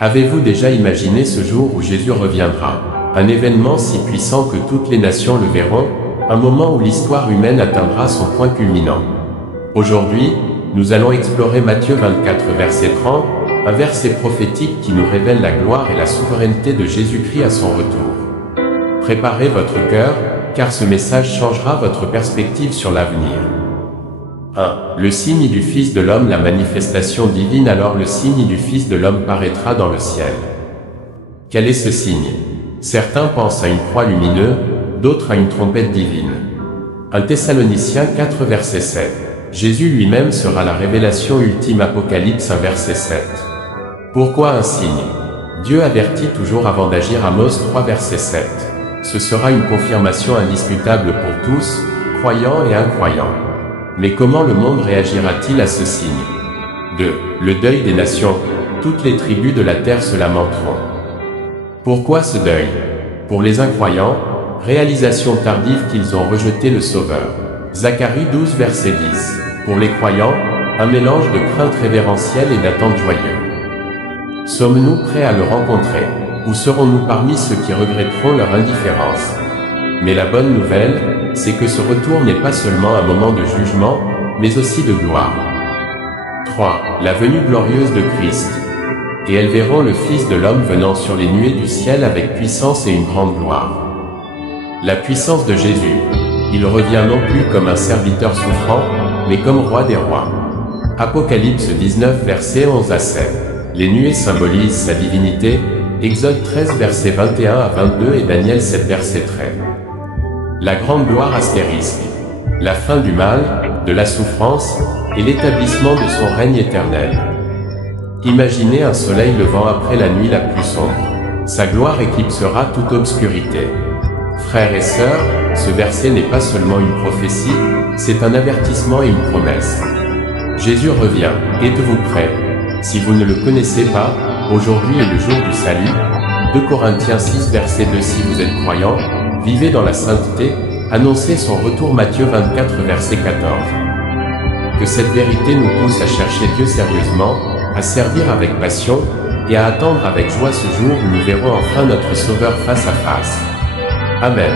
Avez-vous déjà imaginé ce jour où Jésus reviendra? Un événement si puissant que toutes les nations le verront, un moment où l'histoire humaine atteindra son point culminant. Aujourd'hui, nous allons explorer Matthieu 24 verset 30, un verset prophétique qui nous révèle la gloire et la souveraineté de Jésus-Christ à son retour. Préparez votre cœur, car ce message changera votre perspective sur l'avenir. 1. Le signe du Fils de l'homme, la manifestation divine. Alors le signe du Fils de l'homme paraîtra dans le ciel. Quel est ce signe? Certains pensent à une croix lumineuse, d'autres à une trompette divine. 1 Thessaloniciens 4 verset 7. Jésus lui-même sera la révélation ultime. Apocalypse 1 verset 7. Pourquoi un signe? Dieu avertit toujours avant d'agir. Amos 3 verset 7. Ce sera une confirmation indiscutable pour tous, croyants et incroyants. Mais comment le monde réagira-t-il à ce signe? 2. Le deuil des nations. Toutes les tribus de la terre se lamenteront. Pourquoi ce deuil? Pour les incroyants, réalisation tardive qu'ils ont rejeté le Sauveur. Zacharie 12 verset 10. Pour les croyants, un mélange de crainte révérentielle et d'attente joyeuse. Sommes-nous prêts à le rencontrer? Ou serons-nous parmi ceux qui regretteront leur indifférence? Mais la bonne nouvelle, c'est que ce retour n'est pas seulement un moment de jugement, mais aussi de gloire. 3. La venue glorieuse de Christ. Et elles verront le Fils de l'homme venant sur les nuées du ciel avec puissance et une grande gloire. La puissance de Jésus. Il revient non plus comme un serviteur souffrant, mais comme roi des rois. Apocalypse 19 versets 11 à 7. Les nuées symbolisent sa divinité. Exode 13 versets 21 à 22 et Daniel 7 verset 13. La grande gloire astérisque. La fin du mal, de la souffrance, et l'établissement de son règne éternel. Imaginez un soleil levant après la nuit la plus sombre. Sa gloire éclipsera toute obscurité. Frères et sœurs, ce verset n'est pas seulement une prophétie, c'est un avertissement et une promesse. Jésus revient. Êtes-vous prêts? Si vous ne le connaissez pas, aujourd'hui est le jour du salut. 2 Corinthiens 6 verset 2. Si vous êtes croyant, vivez dans la sainteté, annoncez son retour. Matthieu 24 verset 14. Que cette vérité nous pousse à chercher Dieu sérieusement, à servir avec passion, et à attendre avec joie ce jour où nous verrons enfin notre Sauveur face à face. Amen.